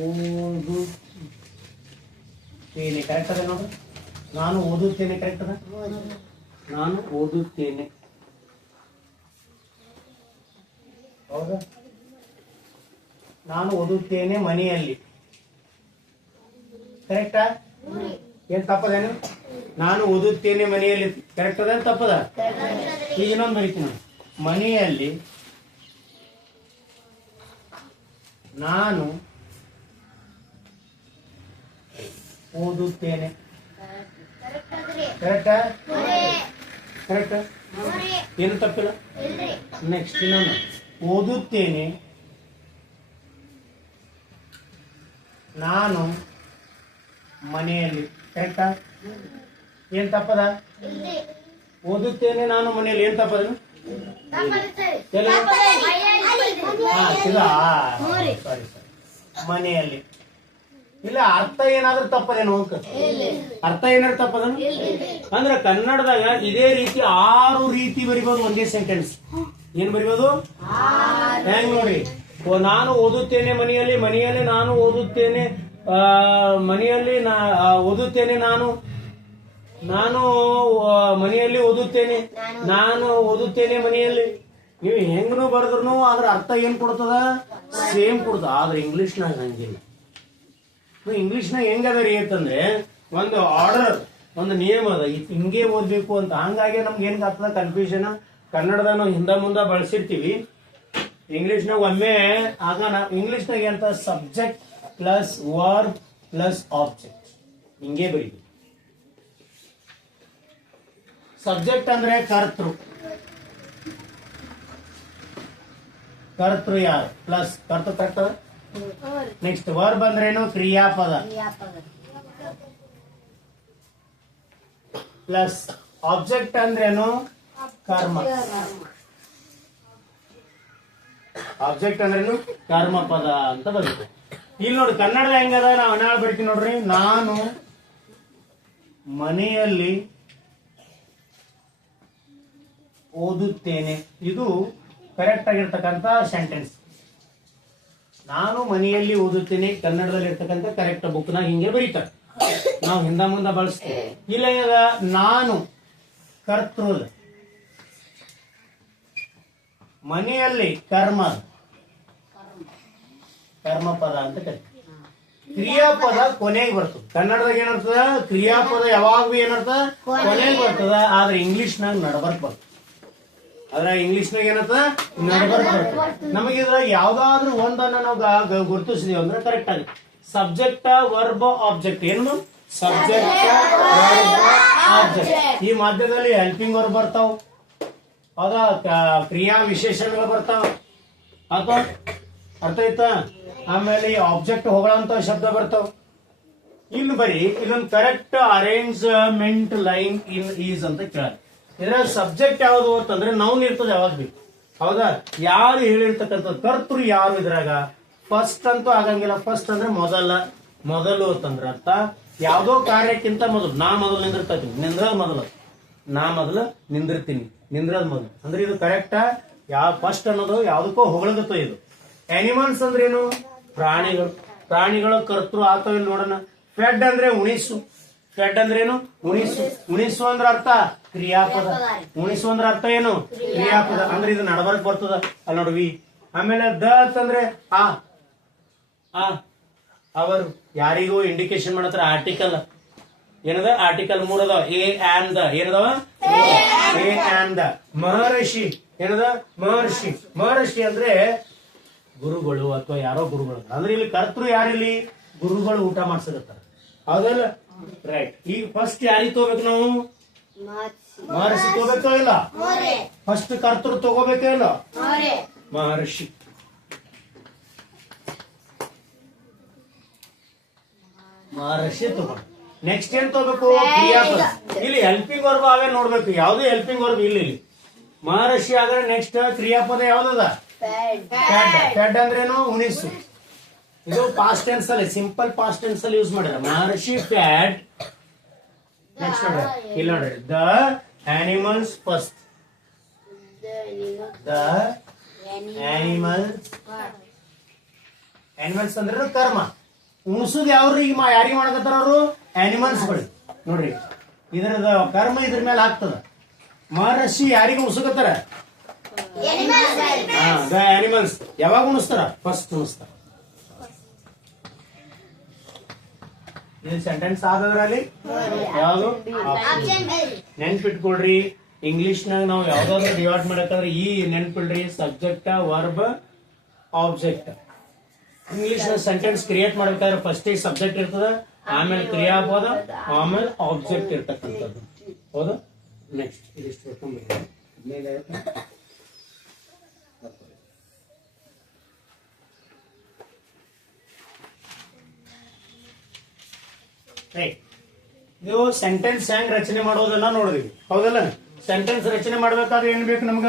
ಓದುತ್ತೇನೆ ಕರೆಕ್ಟ್ ಅದ ನೋಡ್ರಿ. ನಾನು ಓದುತ್ತೇನೆ ಕರೆಕ್ಟ್ ಅದ. ನಾನು ಓದುತ್ತೇನೆ ಹೌದಾ. ನಾನು ಓದುತ್ತೇನೆ ಮನೆಯಲ್ಲಿ ಕರೆಕ್ಟಾ? ಏನ್ ತಪ್ಪದೇನು? ನಾನು ಓದುತ್ತೇನೆ ಮನೆಯಲ್ಲಿ ಕರೆಕ್ಟ್ ಅದ ತಪ್ಪದ? ಈಗ ಇನ್ನೊಂದು ಬರೀತೀನಿ ನಾನು. ಮನೆಯಲ್ಲಿ ನಾನು ಓದುತ್ತೇನೆ ಕರೆಕ್ಟಾ? ಕರೆಕ್ಟ್, ಏನು ತಪ್ಪಿಲ್ಲ. ನೆಕ್ಸ್ಟ್ ಇನ್ನೊಂದು ಓದುತ್ತೇನೆ ನಾನು ಮನೆಯಲ್ಲಿ ಕರೆಕ್ಟಾ? ಏನ್ ತಪ್ಪದ? ಓದುತ್ತೇನೆ ನಾನು ಮನೆಯಲ್ಲಿ ಏನ್ ತಪ್ಪದ? ಸಾರಿ ಮನೆಯಲ್ಲಿ ಇಲ್ಲ. ಅರ್ಥ ಏನಾದ್ರೂ ತಪ್ಪದೇನು? ಅರ್ಥ ಏನಾದ್ರು ತಪ್ಪದ? ಅಂದ್ರೆ ಕನ್ನಡದಾಗ ಇದೇ ರೀತಿ 6 ರೀತಿ ಬರಿಬೋದು ಒಂದೇ ಸೆಂಟೆನ್ಸ್. ಏನ್ ಬರಿಬೋದು? ಹೆಂಗ್ ನೋಡಿ, ನಾನು ಓದುತ್ತೇನೆ ಮನೆಯಲ್ಲಿ, ಮನೆಯಲ್ಲಿ ನಾನು ಓದುತ್ತೇನೆ, ಮನೆಯಲ್ಲಿ ಓದುತ್ತೇನೆ ನಾನು, ನಾನು ಮನೆಯಲ್ಲಿ ಓದುತ್ತೇನೆ, ನಾನು ಓದುತ್ತೇನೆ ಮನೆಯಲ್ಲಿ. ನೀವು ಹೆಂಗ್ನು ಬರೆದ್ರು ಅದ್ರ ಅರ್ಥ ಏನ್ ಕೊಡ್ತದ? ಸೇಮ್ ಕೊಡ್ತದ. ಆದ್ರೆ ಇಂಗ್ಲಿಷ್ನಾಗ ಹಂಗಿಲ್ಲ. ಇಂಗ್ಲಿಷ್ನಾಗ ಹೆಂಗದ ರೀ ಅಂತಂದ್ರೆ ಒಂದು ಆರ್ಡರ್, ಒಂದು ನಿಯಮ ಅದ, ಹಿಂಗೆ ಓದ್ಬೇಕು ಅಂತ. ಹಂಗಾಗಿ ನಮ್ಗೆ ಏನ್ ಆಗ್ತದ ಕನ್ಫ್ಯೂಷನ್. ಕನ್ನಡದಾಗ ನಾವು ಹಿಂದ ಮುಂದ ಬಳಸಿರ್ತೀವಿ, ಇಂಗ್ಲಿಷ್ನಾಗ ಒಮ್ಮೆ ಆಗ ಇಂಗ್ಲಿಷ್ನಾಗ ಅಂತ subject plus verb plus object ಹಿಂಗೆ ಬರೀತೀವಿ. ಸಬ್ಜೆಕ್ಟ್ ಅಂದ್ರೆ ಕರ್ತೃ, ಕರ್ತೃ ಯಾರು ಪ್ಲಸ್ ಕರ್ತೃ ಕರೆಕ್ಟ್. ನೆಕ್ಸ್ಟ್ ವರ್ಬ್ ಅಂದ್ರೇನು? ಕ್ರಿಯಾಪದ ಪ್ಲಸ್ ಆಬ್ಜೆಕ್ಟ್ ಅಂದ್ರೇನು? ಕರ್ಮ. ಆಬ್ಜೆಕ್ಟ್ ಅಂದ್ರೇನು? ಕರ್ಮ ಪದ ಅಂತ ಬರುತ್ತೆ. ಇಲ್ಲಿ ನೋಡಿ ಕನ್ನಡದ ಹೆಂಗದ, ನಾವು ಅನಾಳ ಬರ್ತೀವಿ ನೋಡ್ರಿ. ನಾನು ಮನೆಯಲ್ಲಿ ಓದುತ್ತೇನೆ, ಇದು ಕರೆಕ್ಟ್ ಆಗಿರ್ತಕ್ಕಂಥ ಸೆಂಟೆನ್ಸ್. ನಾನು ಮನೆಯಲ್ಲಿ ಓದುತ್ತೇನೆ ಕನ್ನಡದಲ್ಲಿ ಇರ್ತಕ್ಕಂಥ ಕರೆಕ್ಟ್ ಬುಕ್ನಾಗ ಹಿಂಗೆ ಬರೀತಾರೆ. ನಾವು ಹಿಂದ ಮುಂದ ಬಳಸ್ತೇವೆ. ಇಲ್ಲ ಈಗ ನಾನು ಕರ್ತೃ, ಮನೆಯಲ್ಲಿ ಕರ್ಮ, ಕರ್ಮಪದ ಅಂತ ಕರೀತೀವಿ. ಕ್ರಿಯಾಪದ ಕೊನೆಗೆ ಬರ್ತದೆ. ಕನ್ನಡದಾಗ ಏನರ್ತದ? ಕ್ರಿಯಾಪದ ಯಾವಾಗೂ ಏನರ್ಥ ಕೊನೆಗೆ ಬರ್ತದ. ಆದ್ರೆ ಇಂಗ್ಲಿಷ್ನಾಗ ನಡಬರ್ಕ್ ಬರ್ತದೆ. ಅದ್ರ ಇಂಗ್ಲಿಷ್ನಾಗ ಏನಂತ ನಡಬರ್ಕ್ ಬರ್ತದೆ. ನಮಗೆ ಇದ್ರ ಯಾವ್ದಾದ್ರು ಒಂದನ್ನ ನಾವು ಗುರುತಿಸಿದೀವಿ ಅಂದ್ರೆ ಕರೆಕ್ಟ್ ಆಗಿ ಸಬ್ಜೆಕ್ಟ್ ವರ್ಬ್ ಆಬ್ಜೆಕ್ಟ್. ಏನು? Subject verb object. ಈ ಮಧ್ಯದಲ್ಲಿ ಹೆಲ್ಪಿಂಗ್ ವರ್ಬ್ ಬರ್ತಾವ, ಹೌದಾ? ಕ್ರಿಯಾ ವಿಶೇಷಣಗಳು ಬರ್ತಾವ, ಅಥವಾ ಅರ್ಥ ಆಯ್ತಾ? ಆಮೇಲೆ ಈ ಆಬ್ಜೆಕ್ಟ್ ಹೊಗಳಂತ ಶಬ್ದ ಬರ್ತಾವ. ಇಲ್ಲಿ ಬರೀ ಇಲ್ಲೊಂದು correct arrangement line in is ಅಂತ ಕೇಳ. ಇದರ ಸಬ್ಜೆಕ್ಟ್ ಯಾವುದು ಅಂತಂದ್ರೆ ನೌನ್ ಇರ್ತದೆ ಯಾವಾಗ ಬೇಕು, ಹೌದಾ? ಯಾರು ಹೇಳಿರ್ತಕ್ಕಂಥದ್ದು ಕರ್ತೃ ಯಾರು ಇದ್ರಾಗ? ಫಸ್ಟ್ ಅಂತೂ ಆಗಂಗಿಲ್ಲ. ಫಸ್ಟ್ ಅಂದ್ರೆ ಮೊದಲು ಅಂತಂದ್ರೆ ಅರ್ಥ ಯಾವ್ದೋ ಕಾರ್ಯಕ್ಕಿಂತ ಮೊದಲು. ನಾ ಮೊದಲು ನಿಂದಿರ್ತೀನಿ, ನಿಂದ್ರದ ಮೊದಲು. ನಾ ಮೊದಲು ನಿಂದಿರ್ತೀನಿ, ನಿಂದ್ರದ ಮೊದಲು. ಅಂದ್ರೆ ಇದು ಕರೆಕ್ಟಾ? ಯಾವ ಫಸ್ಟ್ ಅನ್ನೋದು ಯಾವ್ದಕ್ಕೋ ಹೊಗಳಗತ್ತೋ ಇದು. ಅನಿಮಲ್ಸ್ ಅಂದ್ರೆ ಏನು? ಪ್ರಾಣಿಗಳು. ಪ್ರಾಣಿಗಳು ಕರ್ತೃ ಆತವ ಇಲ್ಲಿ ನೋಡೋಣ. ಫೆಡ್ ಅಂದ್ರೆ ಉಣಿಸು. ಫೆಡ್ ಅಂದ್ರೇನು? ಉಣಿಸು. ಉಣಿಸು ಅಂದ್ರ ಅರ್ಥ ಕ್ರಿಯಾಪದ. ಉಣಿಸು ಅಂದ್ರ ಅರ್ಥ ಏನು? ಕ್ರಿಯಾಪದ. ಅಂದ್ರೆ ಇದು ನಡಬರ್ಕ್ ಬರ್ತದ. ಅಲ್ಲಿ ನೋಡ್ವಿ. ಆಮೇಲೆ ದ ಅಂತಂದ್ರೆ ಆ ಅವರು ಯಾರಿಗೂ ಇಂಡಿಕೇಶನ್ ಮಾಡತ್ರ ಆರ್ಟಿಕಲ್. ಏನದ? ಆರ್ಟಿಕಲ್ 3 ಅದಾವ. ಎ ಆನ್ ದ ಏನದಾವ? A an the. ಮಹರ್ಷಿ ಏನದ? ಮಹರ್ಷಿ. ಮಹರ್ಷಿ ಅಂದ್ರೆ ಗುರುಗಳು ಅಥವಾ ಯಾರೋ ಗುರುಗಳು. ಅಂದ್ರೆ ಇಲ್ಲಿ ಕರ್ತೃ ಯಾರಿಲ್ಲಿ? ಗುರುಗಳು ಊಟ ಮಾಡ್ಸಕತ್ತಾರ, ಹೌದಲ್ಲ? ರೈಟ್. ಈಗ ಫಸ್ಟ್ ಯಾರಿಗೆ ತಗೋಬೇಕು ನಾವು? ಮಹರ್ಷಿ ತಗೋಬೇಕೋ ಇಲ್ಲ? ಫಸ್ಟ್ ಕರ್ತೃ ತಗೋಬೇಕೋ ಇಲ್ಲ? ಮಹರ್ಷಿ. ಮಹರ್ಷಿ ತಗೊಂಡು ನೆಕ್ಸ್ಟ್ ಏನ್ ತಗೋಬೇಕು? ಕ್ರಿಯಾಪದ. ಇಲ್ಲಿ ಹೆಲ್ಪಿಂಗ್ ವರ್ಬ್ ಅವೇ ನೋಡ್ಬೇಕು. ಯಾವ್ದು ಹೆಲ್ಪಿಂಗ್ ವರ್ಬ್ ಇಲ್ಲಿ. ಮಹರ್ಷಿ ಆದ್ರೆ ನೆಕ್ಸ್ಟ್ ಕ್ರಿಯಾಪದ ಯಾವ್ದದ? ಫೆಡ್ ಅಂದ್ರೇನು? ಉಣಿಸು. ಇದು ಪಾಸ್ಟ್ ಟೆನ್ಸ್ ಅಲ್ಲಿ, ಸಿಂಪಲ್ ಪಾಸ್ಟ್ ಟೆನ್ಸ್ ಅಲ್ಲಿ ಯೂಸ್ ಮಾಡಿರ. ಮಹರ್ಷಿ ಫ್ಯಾಡ್. ನೆಕ್ಸ್ಟ್ ನೋಡ್ರಿ, ಇಲ್ಲಿ ನೋಡ್ರಿ, the animals first. The animals. Animals ಅಂದ್ರೆ ಕರ್ಮ. ಉಣಸುದ್ ಯಾವ್ರಿ ಈಗ ಯಾರಿಗೆ ಮಾಡಕತ್ತಾರ ಅವರು ಆನಿಮಲ್ಸ್ಗಳು ನೋಡ್ರಿ. ಇದ್ರದ ಕರ್ಮ ಇದ್ರ ಮೇಲೆ ಆಗ್ತದ. ಮಹರ್ಷಿ ಯಾರಿಗೆ ಉಣಿಸಕತ್ತಾರ ದ ಆನಿಮಲ್ಸ್. ಯಾವಾಗ ಉಣಿಸ್ತಾರ? ಫಸ್ಟ್ ಉಣಿಸ್ತಾರ. ಇದು ಸೆಂಟೆನ್ಸ್ ಆದ್ರಲ್ಲಿ ಯಾವ್ದು ನೆನ್ಪಿಟ್ಕೊಳ್ರಿ. ಇಂಗ್ಲಿಷ್ನಾಗ ನಾವು ಯಾವ್ದಾದ್ರು ಡಿವೈಡ್ ಮಾಡಕಂದ್ರೆ ಈ ನೆನ್ಪಿಡ್ರಿ, subject verb object. English sentence create ಮಾಡ್ಬೇಕಾದ್ರೆ ಫಸ್ಟ್ ಸಬ್ಜೆಕ್ಟ್ ಇರ್ತದ, ಆಮೇಲೆ ಕ್ರಿಯಾಪದ, ಆಮೇಲೆ ಆಬ್ಜೆಕ್ಟ್ ಇರ್ತಕ್ಕಂಥದ್ದು. ಹೌದು. ನೆಕ್ಸ್ಟ್ ಇದಿಷ್ಟು ನೀವು ಸೆಂಟೆನ್ಸ್ ಹೆಂಗ್ ರಚನೆ ಮಾಡೋದನ್ನ ನೋಡಿದ್ವಿ. ಹೌದಲ್ಲ? ಸೆಂಟೆನ್ಸ್ ರಚನೆ ಮಾಡ್ಬೇಕಾದ್ರೆ ಏನ್ ಬೇಕು ನಮ್ಗ?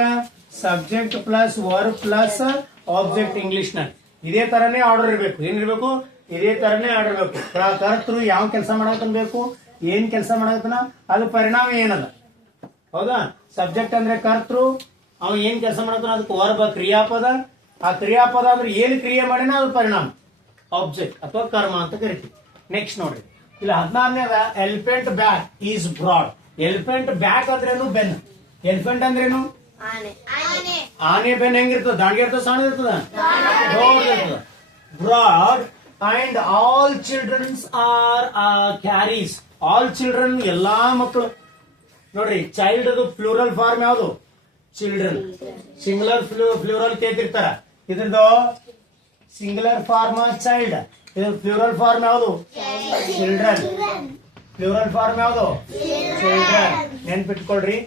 Subject plus verb plus object. English ನ ಇದೇ ತರನೇ ಆರ್ಡರ್ ಇರ್ಬೇಕು. ಏನಿರ್ಬೇಕು? ಇದೇ ತರನೇ ಆರ್ಡರ್ ಇರ್ಬೇಕು. ಕರ್ತೃ ಯಾವ ಕೆಲಸ ಮಾಡಕನ್ಬೇಕು, ಏನ್ ಕೆಲಸ ಮಾಡಕತ್ತನ, ಅದು ಪರಿಣಾಮ ಏನದ. ಹೌದಾ? ಸಬ್ಜೆಕ್ಟ್ ಅಂದ್ರೆ ಕರ್ತೃ, ಅವ ಏನ್ ಕೆಲಸ ಮಾಡಕತ್ತಾನ, ಅದಕ್ಕೆ ವರ್ಬ ಕ್ರಿಯಾಪದ. ಆ ಕ್ರಿಯಾಪದ ಅಂದ್ರೆ ಏನ್ ಕ್ರಿಯೆ ಮಾಡಿನ ಅದು ಪರಿಣಾಮ, ಆಬ್ಜೆಕ್ಟ್ ಅಥವಾ ಕರ್ಮ ಅಂತ ಕರಿತೀವಿ. ನೆಕ್ಸ್ಟ್ ನೋಡ್ರಿ, ಇಲ್ಲಿ 14ನೇದ elephant back is broad. Elephant back ಅಂದ್ರೇನು? ಬೆನ್. ಎಲಿಫೆಂಟ್ ಅಂದ್ರೇನು? ಆನೆ ಬೆನ್ ಹೆಂಗಿರ್ತದ? ದಾಂಡ್ಗೆ ಇರ್ತದ, ಸಣ್ಣ ಇರ್ತದ, ದೊಡ್ಡ ಇರ್ತದ. Broad and all childrens are carries. All children ಎಲ್ಲಾ ಮಕ್ಕಳು. ನೋಡ್ರಿ, ಚೈಲ್ಡ್ ಅದು ಪ್ಲೂರಲ್ ಫಾರ್ಮ್ ಯಾವುದು? ಚಿಲ್ಡ್ರನ್. ಸಿಂಗುಲರ್ ಪ್ಲೂರಲ್ ಕೇಳ್ತಿರ್ತಾರ. ಇದ್ರದ್ದು ಸಿಂಗುಲರ್ ಫಾರ್ಮ್ ಚೈಲ್ಡ್, ಇದು ಪ್ಲೂರಲ್ ಫಾರ್ಮ್ ಯಾವುದು? ಚಿಲ್ಡ್ರನ್. ಪ್ಲೂರಲ್ ಫಾರ್ಮ್ ಯಾವುದು? ಚಿಲ್ಡ್ರನ್. ನೆನ್ಪಿಟ್ಕೊಳ್ರಿ,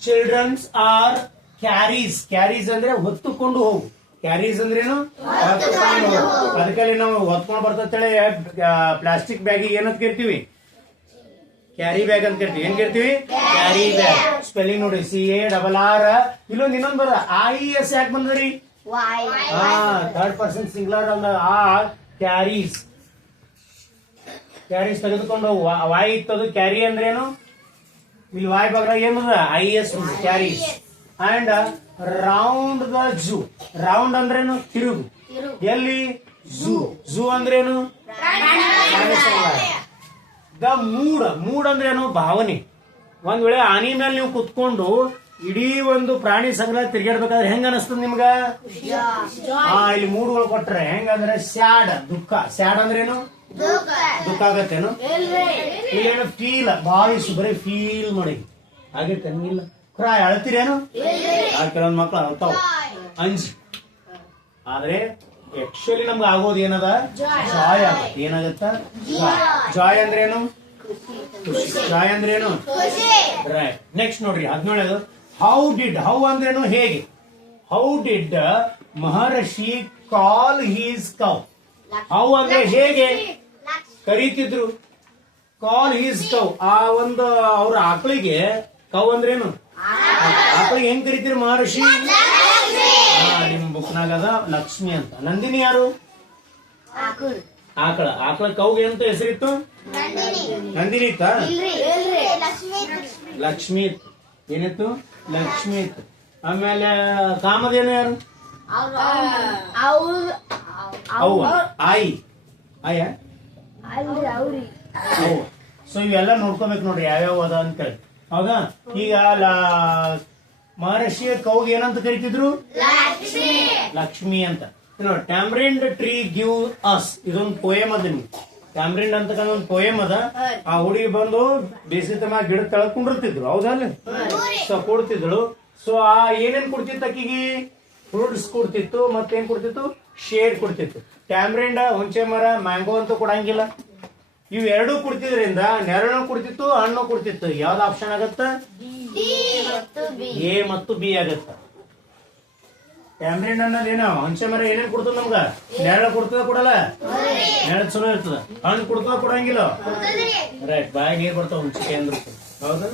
ಚಿಲ್ಡ್ರನ್ಸ್ ಆರ್ ಕ್ಯಾರೀಸ್. ಕ್ಯಾರೀಸ್ ಅಂದ್ರೆ ಹೊತ್ತುಕೊಂಡು ಹೋಗು. ಕ್ಯಾರೀಸ್ ಅಂದ್ರೇನು? ಹೊತ್ತುಕೊಂಡು ಹೋಗು. ಅದಕ್ಕೆ ನಾವು ಹೊತ್ಕೊಂಡು ಬರ್ತೇಳಿ ಪ್ಲಾಸ್ಟಿಕ್ ಬ್ಯಾಗಿಗೆ ಏನಂತ ಕರಿತೀವಿ? ಕ್ಯಾರಿ ಬ್ಯಾಗ್ ಅಂತ ಕರಿತೀವಿ. ಏನ್ ಕರಿತೀವಿ? Carry bag. ಸ್ಪೆಲ್ಲಿಂಗ್ ನೋಡಿ, CARR. ಇಲ್ಲೊಂದು ಇನ್ನೊಂದು ಬರ IES ಯಾಕೆ ಬಂದ್ರಿ? ಥರ್ಡ್ ಪರ್ಸನ್ ಸಿಂಗುಲರ್ ಅಂದ ಆ ಕ್ಯಾರೀಸ್. ಕ್ಯಾರೀಸ್ ತೆಗೆದುಕೊಂಡು ವಾಯ್ ಇತ್ತದು. ಕ್ಯಾರಿ ಅಂದ್ರೇನು? ಇಲ್ಲಿ ವಾಯ್ ಭಾಗ ಏನದ? IES carries. And round the zoo. Round ಅಂದ್ರೇನು? ತಿರುಗು. ಎಲ್ಲಿ? ಝೂ. ಝೂ ಅಂದ್ರೇನು? The mood. ಮೂಡ್ ಅಂದ್ರೇನು? ಭಾವನೆ. ಒಂದ್ ವೇಳೆ ಆನಿ ಮೇಲೆ ನೀವು ಕುತ್ಕೊಂಡು ಇಡೀ ಒಂದು ಪ್ರಾಣಿ ಸಂಗ್ರಹ ತಿರ್ಗಾಡ್ಬೇಕಾದ್ರೆ ಹೆಂಗ ಅನಿಸ್ತದ ನಿಮ್ಗ? ಇಲ್ಲಿ ಮೂಡ್ಗಳು ಕೊಟ್ರೆ ಹೆಂಗಂದ್ರೆ ಸ್ಯಾಡ್, ದುಃಖ. ಸ್ಯಾಡ್ ಅಂದ್ರೇನು? ದುಃಖ ಆಗತ್ತೇನು? ಇಲ್ಲೇನು? ಫೀಲ್, ಭಾವಿಸು, ಬರೀ ಫೀಲ್ ಮಾಡಿ ಆಗತ್ತೆ. ಹಂಗಿಲ್ಲ ಕ್ರಾಯ್, ಅಳ್ತೀರೇನು? ಕೆಲವೊಂದ್ ಮಕ್ಳು ಅಳ್ತಾವ ಅಂಜಿ. ಆದ್ರೆ ಆಕ್ಚುಲಿ ನಮ್ಗೆ ಆಗೋದು ಏನದ? ಜಾಯ್ ಆಗತ್ತೆ. ಏನಾಗತ್ತ? ಜಾಯ್ ಅಂದ್ರೇನು? ಜಾಯ್ ಅಂದ್ರೇನು? ರೈಟ್. ನೆಕ್ಸ್ಟ್ ನೋಡ್ರಿ 17. How did. ಹೌ ಅಂದ್ರೇನು? ಹೇಗೆ. How did Maharshi call his cow. How ಅಂದ್ರೆ ಹೇಗೆ ಕರೀತಿದ್ರು. ಕಾಲ್ ಹೀಸ್ ಕೌ, ಆ ಒಂದು ಅವ್ರ ಆಕಳಿಗೆ. ಕೌ ಅಂದ್ರೇನು? ಆಕಳಿಗೆ ಹೆಂಗ್ ಕರಿತೀರಿ ಮಹರ್ಷಿ? ನಿಮ್ ಬುಕ್ನಾಗದ ಲಕ್ಷ್ಮಿ ಅಂತ. ನಂದಿನಿ ಯಾರು? ಆಕಳ. ಆಕಳ ಕೌಗೆ ಅಂತ ಹೆಸರಿತ್ತು? ನಂದಿನಿ ಇತ್ತ? ಲಕ್ಷ್ಮಿ ಇತ್ತು. ಏನಿತ್ತು? ಲಕ್ಷ್ಮಿ ಇತ್ತು. ಆಮೇಲೆ ಕಾಮಧೇನು ಯಾರು? ಅವ್ವ. ಆಯಿ. ಆಯ. ಸೊ ಇವೆಲ್ಲ ನೋಡ್ಕೋಬೇಕು ನೋಡ್ರಿ ಯಾವ್ಯಾವ ಅದ ಅಂತ ಹೇಳಿ. ಹೌದಾ? ಈಗ ಮಹರ್ಷಿಯ ಕೌಗೆ ಏನಂತ ಕರಿತಿದ್ರು? ಲಕ್ಷ್ಮಿ ಅಂತ. ನೋಡಿ, ಟ್ಯಾಮ್ರಿಂಡ್ ಟ್ರೀ ಗಿವ್ ಅಸ್. ಇದೊಂದು ಪೋಯಮ್ ಅದ. ನಿಮ್ಗೆ ಟ್ಯಾಮ್ರಿಂಡ್ ಅಂತ ಒಂದು ಪೋಯಮ್ ಅದ. ಆ ಹುಡುಗಿ ಬಂದು ಬೇಸಿಗೆ ತಮ್ಮ ಗಿಡ ತೆಳಗ್ ಕುಂಡಿರ್ತಿದ್ರು. ಹೌದಲ್ಲ? ಸೊ ಕೊಡ್ತಿದ್ರು. ಸೊ ಆ ಏನೇನ್ ಕೊಡ್ತಿತ್ತು ಅಕ್ಕಿಗೆ? ಫ್ರೂಟ್ಸ್ ಕೊಡ್ತಿತ್ತು. ಮತ್ತೇನ್ ಕೊಡ್ತಿತ್ತು? ಶೇಡ್ ಕೊಡ್ತಿತ್ತು. ಟ್ಯಾಮ್ರಿಂಡ್, ಹುಂಚೆ ಮರ, ಮ್ಯಾಂಗೋ ಅಂತೂ ಕೊಡಂಗಿಲ್ಲ. ಇವೆರಡೂ ಕೊಡ್ತಿದ್ರಿಂದ ನೆರಳು ಕೊಡ್ತಿತ್ತು, ಹಣ್ಣು ಕೊಡ್ತಿತ್ತು. ಯಾವ್ದು ಆಪ್ಷನ್ ಆಗತ್ತ? A ಮತ್ತು B ಆಗತ್ತ. ಟ್ಯಾಮ್ರಿಂಡ್ ಅನ್ನೋದೇನು? ಹುಂಚೆ ಮರ ಏನೇನ್ ಕೊಡ್ತದ ನಮ್ಗ? ನೆರಳು ಕೊಡ್ತದ, ಕೊಡಲ್ಲ? ನೆರಳು ಚಲೋ ಇರ್ತದ. ಹಣ್ಣು ಕೊಡ್ತದ, ಕೊಡಂಗಿಲ್ಲ? ರೈಟ್. ಬಾಯಿ ನೀರ್ ಬರ್ತಾವ ಹುಂಚಿಕೆ ಅಂದ್ರೆ. ಹೌದಾ?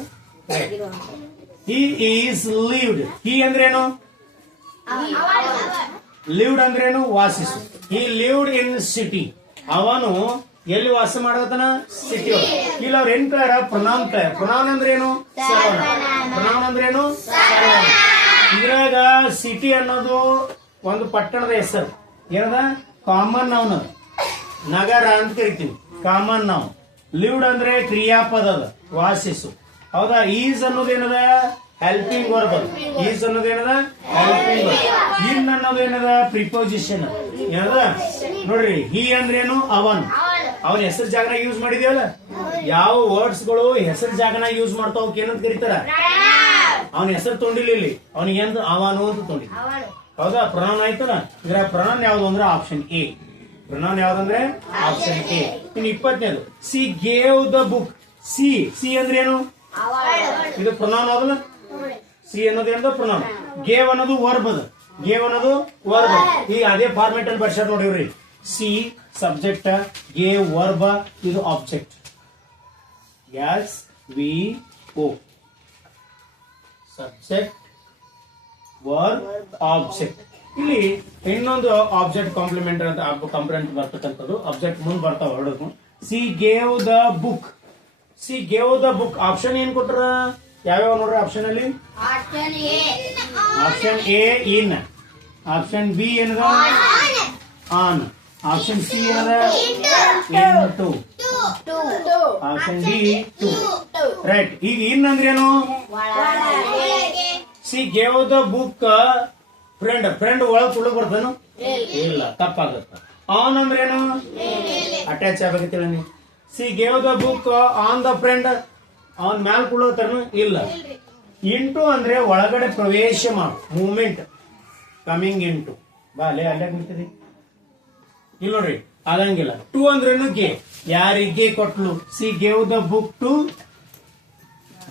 He is lived. ಹಿ ಅಂದ್ರೇನು? ಲಿವ್ಡ್ ಅಂದ್ರೇನು? ವಾಸಿಸು. He lived in city. ಅವನು ಎಲ್ಲಿ ವಾಸ ಮಾಡತಾನ? ಸಿಟಿ ಒಳಗೆ. ಇಲ್ಲ ಅವ್ರ ಏನ್ ಪ್ಲೇಯರ್? Pronoun player. ಪ್ರೊನೌನ್ ಅಂದ್ರೇನು? ಪ್ರೊನೌನ್ ಅಂದ್ರೇನು? ಇದ್ರಾಗ ಸಿಟಿ ಅನ್ನೋದು ಒಂದು ಪಟ್ಟಣದ ಹೆಸರು. ಏನದ? Common noun. ನಗರ ಅಂತ ಕರಿತೀನಿ, ಕಾಮನ್ ನಾವು. ಲಿವ್ಡ್ ಅಂದ್ರೆ ಕ್ರಿಯಾಪದ ಅದ, ವಾಸಿಸು. ಹೌದಾ? ಈಸ್ ಅನ್ನೋದೇನದ ಹೆಲ್ಪಿಂಗ್ ವರ್ಬ್ ಅದ. ಈಸ್ ಅನ್ನೋದೇನದ ಹೆಲ್ಪಿಂಗ್ ವರ್ಬ್. ಇನ್ ಅನ್ನೋದೇನದ ಪ್ರಿಪೋಸಿಷನ್ ಏನದ ನೋಡ್ರಿ. ಹಿ ಅಂದ್ರೇನು ಅವನ್. ಅವನ ಹೆಸರು ಜಾಗನ ಯೂಸ್ ಮಾಡಿದೇವಲ್ಲ. ಯಾವ ವರ್ಡ್ಸ್ ಗಳು ಹೆಸರು ಜಾಗನ ಯೂಸ್ ಮಾಡ್ತಾವ ಏನಂತ ಕರೀತಾರ? ಅವನ ಹೆಸರು ತೊಗೊಂಡಿಲ್ಲ ಇಲ್ಲಿ, ಅವನಿಗೆ ಎಂತ ಅವನು ಅಂತ ತೊಗೊಂಡಿಲ್ಲ. ಹೌದಾ? ಪ್ರೊನೌನ್ ಆಯ್ತಲ್ಲ. ಇದರ ಪ್ರೊನೌನ್ ಯಾವ್ದು ಅಂದ್ರೆ ಆಪ್ಷನ್ ಎ. ಪ್ರೊನೌನ್ ಯಾವ್ದಂದ್ರೆ ಆಪ್ಷನ್ ಎ. ಇನ್ನು 20ನೇದು she gave the book. She she ಅಂದ್ರೆ ಏನು? ಇದು ಪ್ರೊನೌನ್ ಹೌದಲ್ಲ. ಸಿ ಅನ್ನೋದೇನದ ಪ್ರೊನೌನ್. ಗೇವ್ ಅನ್ನೋದು ವರ್ಬ್ ಅದ. ಗೇವ್ ಅನ್ನೋದು ವರ್ಬ್. ಈಗ ಅದೇ ಫಾರ್ಮೆಟ್ ಅಲ್ಲಿ ಬರ್ಸಾರ ನೋಡಿವ್ರಿ. ಸಿ ಸಬ್ಜೆಕ್ಟ್, ಗೇವ್ ವರ್ಬ್, ಇದು object. S V O subject verb object. ಇಲ್ಲಿ ಇನ್ನೊಂದು ಆಬ್ಜೆಕ್ಟ್ ಕಾಂಪ್ಲಿಮೆಂಟ್ ಅಂತ ಕಾಂಪ್ಲಿಮೆಂಟ್ ಬರ್ತಕ್ಕಂಥದ್ದು. ಆಬ್ಜೆಕ್ಟ್ ಮುಂದೆ ಬರ್ತಾವ ಹೊರಡೋದು. She gave the book. She gave the book. Option ಏನ್ ಕೊಟ್ರ? ಯಾವ್ಯಾವ ನೋಡ್ರಿ ಆಪ್ಷನ್ ಅಲ್ಲಿ? Option A in, option B ಏನದ ಆನ್, ಆಪ್ಷನ್ ಸಿ ಏನದ into, option D to. Right. ಈಗ ಇನ್ ಅಂದ್ರೇನು? She gave the book friend. Friend ಒಳಗ್ ತುಳು ಬರ್ತಾನು? ಇಲ್ಲ, ತಪ್ಪಾಗತ್ತ. ಆನ್ ಅಂದ್ರೇನು? ಅಟ್ಯಾಚ್ ಆಗಬೇಕಿಲ್ಲ ನೀವು. C gave the book on the friend. ಅವನ್ ಮ್ಯಾಲ್ ಕುಳ್ಳೋತಾನು? ಇಲ್ಲ. ಇಂಟು ಅಂದ್ರೆ ಒಳಗಡೆ ಪ್ರವೇಶ ಮಾಡು, ಮೂವ್ಮೆಂಟ್, ಕಮಿಂಗ್ ಇಂಟು. ಬಾ ಅಲ್ಲೇ ಅಲ್ಲೇ ನಿಂತಿದೆ ಇಲ್ಲ ನೋಡ್ರಿ, ಆಗಂಗಿಲ್ಲ. ಟು ಅಂದ್ರೇನು? ಗೆ. ಯಾರಿಗೆ ಕೊಟ್ಲು? She gave the book to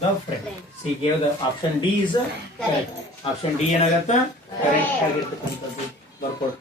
the friend. She gave the. Option D is correct. Option D ಏನಾಗತ್ತ? ಕರೆಕ್ಟ್ ಆಗಿರ್ತಕ್ಕಂಥದ್ದು ಬರ್ಕೊಡ್ರಿ.